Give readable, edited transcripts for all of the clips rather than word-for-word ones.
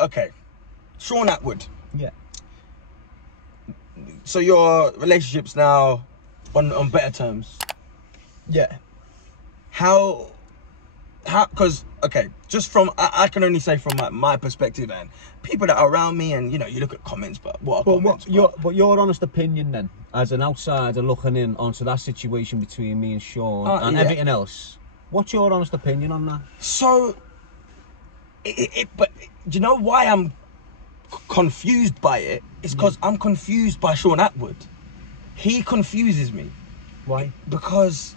Okay, Shaun Attwood. Yeah. So your relationship's now on better terms. Yeah. How? Because okay, just from I can only say from my perspective and people that are around me, and you know, you look at comments, but what are comments? But your honest opinion then, as an outsider looking in onto that situation between me and Shaun and everything else, what's your honest opinion on that? So, but do you know why I'm confused by it? It's because I'm confused by Shaun Attwood. He confuses me. Why? Because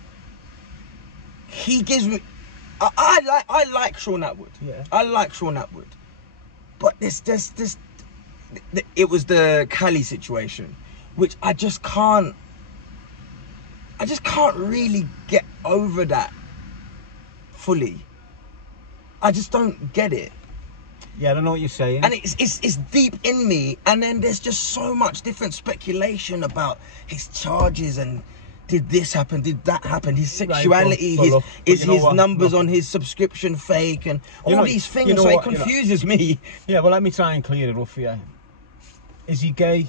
he gives me. I like Shaun Attwood. Yeah. I like Shaun Attwood. But this it was the Cali situation, which I just can't really get over that fully. I just don't get it. Yeah, I don't know what you're saying. And it's deep in me, and then there's just so much different speculation about his charges and did this happen, did that happen, his sexuality, his numbers on his subscription fake, and all these things, so it confuses me. Yeah, well, let me try and clear it up for you. Is he gay?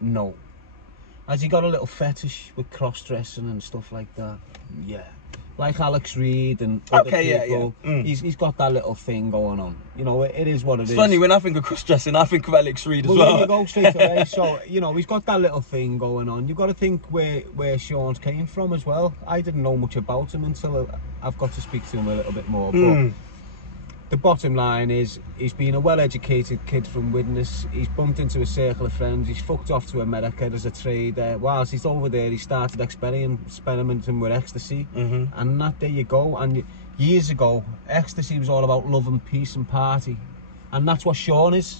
No. Has he got a little fetish with cross-dressing and stuff like that? Yeah. Like Alex Reid and other people. Yeah. He's got that little thing going on. You know, it is what it is. It's funny, when I think of cross-dressing, I think of Alex Reid as well. There you go, straight away. So, you know, he's got that little thing going on. You've got to think where Shaun's came from as well. I didn't know much about him until I've got to speak to him a little bit more. But the bottom line is, he's been a well-educated kid from Widnes. He's bumped into a circle of friends. He's fucked off to America as a trader. Whilst he's over there, he started experimenting with ecstasy. And there you go. And years ago, ecstasy was all about love and peace and party. And that's what Shaun is.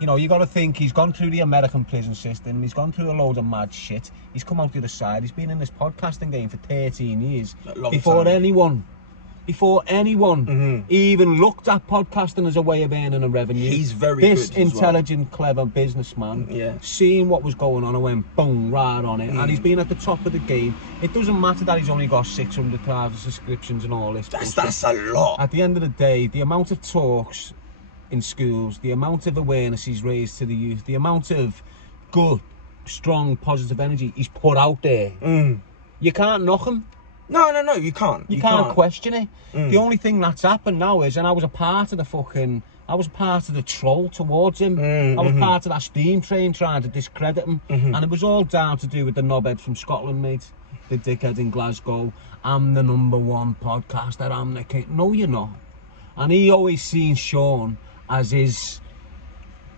You know, you got to think, he's gone through the American prison system. He's gone through a load of mad shit. He's come out the other side. He's been in this podcasting game for 13 years. Before anyone even looked at podcasting as a way of earning a revenue. He's very good. This intelligent, clever businessman, seeing what was going on and went boom, right on it. And he's been at the top of the game. It doesn't matter that he's only got 600,000 subscriptions and all this. That's a lot. At the end of the day, the amount of talks in schools, the amount of awareness he's raised to the youth, the amount of good, strong, positive energy he's put out there, you can't knock him. No, you can't. You can't question it. The only thing that's happened now is, and I was a part of the troll towards him. I was part of that steam train trying to discredit him. And it was all down to do with the knobhead from Scotland, mate. The dickhead in Glasgow. I'm the #1 podcaster, I'm the king. No, you're not. And he always seen Shaun as his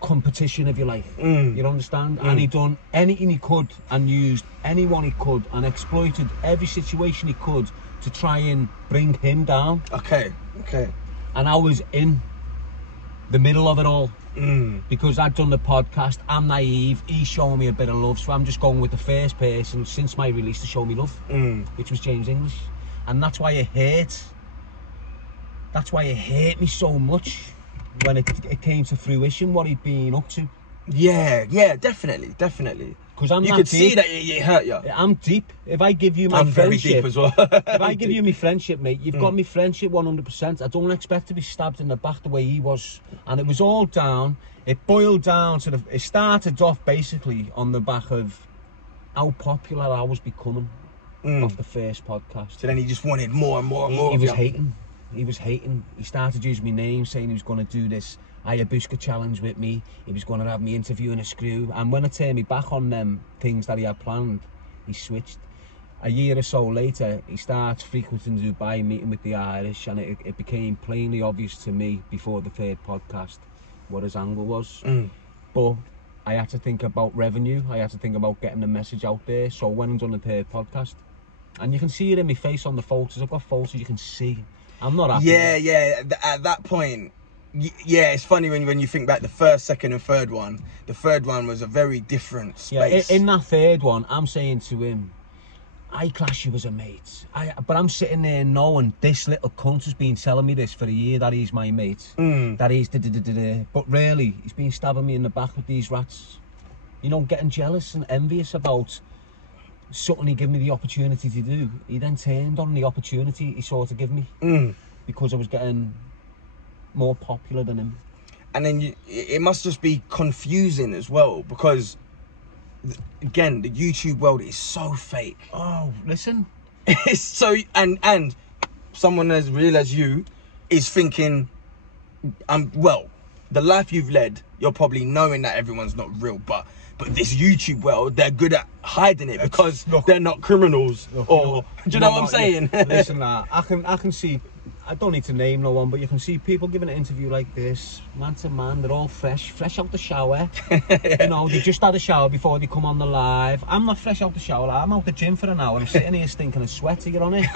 competition, if you like. You understand? And he done anything he could and used anyone he could and exploited every situation he could to try and bring him down. Okay. And I was in the middle of it all because I'd done the podcast. I'm naive. He's showing me a bit of love, so I'm just going with the first person since my release to show me love, which was James English. And that's why it hurt. That's why it hurt me so much when it came to fruition, what he'd been up to. Yeah, definitely. Because you could see that it hurt you. I'm deep. If I give you my friendship, very deep as well. If I give you my friendship, mate, you've got my friendship 100%. I don't expect to be stabbed in the back the way he was. And it was all down. It boiled down to it started off basically on the back of how popular I was becoming off the first podcast. So then he just wanted more and more and more. He was hating. He started using my name, saying he was going to do this Ayahuasca challenge with me. He was going to have me interviewing a screw. And when I turned me back on them things that he had planned, he switched. A year or so later, he starts frequenting Dubai, meeting with the Irish, and it became plainly obvious to me before the third podcast what his angle was. But I had to think about revenue. I had to think about getting the message out there. So I went and done the third podcast. And you can see it in my face on the photos. I've got photos you can see. I'm not happy. Yeah. At that point, yeah, it's funny when you think back the first, second, and third one. The third one was a very different space. Yeah, in that third one, I'm saying to him, I class you as a mate. But I'm sitting there knowing this little cunt has been telling me this for a year that he's my mate. That he's But really, he's been stabbing me in the back with these rats. You know, getting jealous and envious about something he gave me the opportunity to do. He then turned on the opportunity he sort of gave me because I was getting more popular than him. And then it must just be confusing as well, because again, the YouTube world is so fake. Oh, listen, it's so and someone as real as you is thinking, well, the life you've led, you're probably knowing that everyone's not real, but this YouTube world, they're good at hiding it because they're not criminals. Or do you know what I'm saying? Listen, I can see. I don't need to name no one, but you can see people giving an interview like this, man to man. They're all fresh out the shower. You know, they just had a shower before they come on the live. I'm not fresh out the shower. I'm out the gym for an hour. I'm sitting here stinking of sweat to get on it.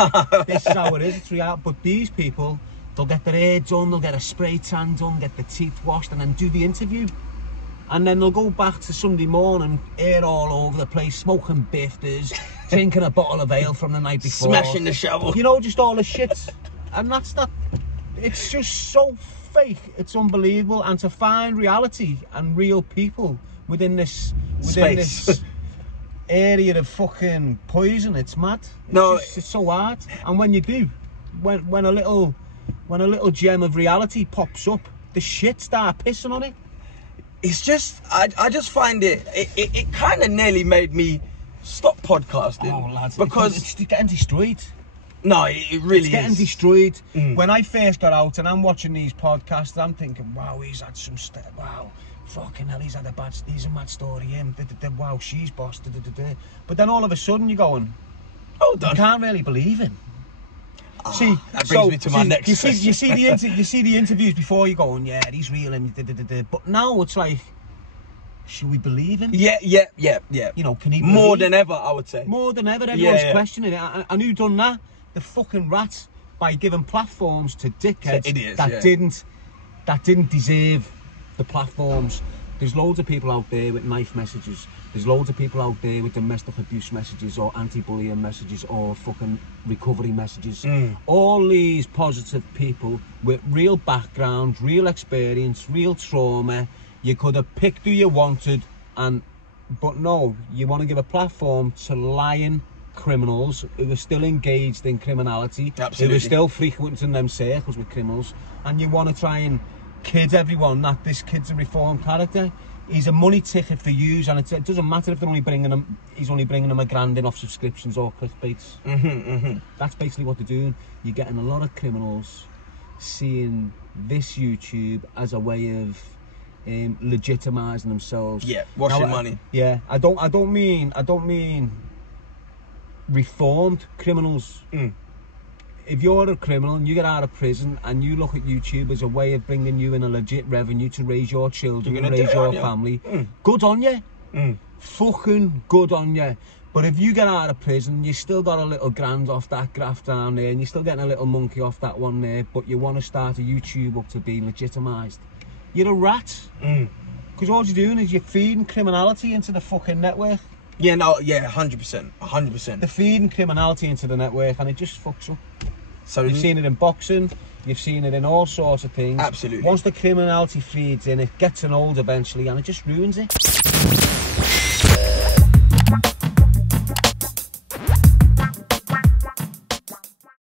This is how it is. It's real. But these people, they'll get their hair done, they'll get a spray tan done, get their teeth washed, and then do the interview. And then they'll go back to Sunday morning, hair all over the place, smoking bifters, drinking a bottle of ale from the night before, smashing the shovel. You know, just all the shit. And that's that. It's just so fake. It's unbelievable. And to find reality and real people within this area of fucking poison, it's mad. It's so hard. And when you do, when a little gem of reality pops up, the shit start pissing on it. It's just, I just find it kind of nearly made me stop podcasting. Oh, lads, because it's getting destroyed. No, it really is. It's getting destroyed. When I first got out and I'm watching these podcasts, I'm thinking, wow, he's had some stuff. Wow, fucking hell, he's a mad story. Him, wow, she's boss. But then all of a sudden you're going, hold on, you can't really believe him. See, that brings me to my next question. You see the interviews before, you're going, yeah, he's real. And but now it's like, should we believe him? Yeah. You know, can he believe? More than ever, I would say. More than ever, everyone's questioning it. And who done that? The fucking rats, by giving platforms to dickheads idiots, that didn't deserve the platforms. There's loads of people out there with knife messages. There's loads of people out there with domestic abuse messages or anti-bullying messages or fucking recovery messages. All these positive people with real background, real experience, real trauma. You could have picked who you wanted, but no, you want to give a platform to lying criminals who are still engaged in criminality, absolutely, who are still frequenting them circles with criminals, and you want to try and kid everyone that this kid's a reformed character. He's a money ticket for you, and it doesn't matter if they're only bringing him. He's only bringing them $1,000 in off subscriptions or clickbaits. That's basically what they're doing. You're getting a lot of criminals seeing this YouTube as a way of legitimising themselves. Yeah, washing money. Yeah, I don't mean reformed criminals. If you're a criminal and you get out of prison and you look at YouTube as a way of bringing you in a legit revenue to raise your children and raise your family, good on you. Fucking good on you. But if you get out of prison, you still got a little grand off that graft down there, and you're still getting a little monkey off that one there, but you want to start a YouTube up to be legitimised, you're a rat. Because all you're doing is you're feeding criminality into the fucking network. Yeah, no, yeah, 100%. They're feeding criminality into the network, and it just fucks up. So you've seen it in boxing, you've seen it in all sorts of things. Absolutely. Once the criminality feeds in, it gets an old eventually, and it just ruins it.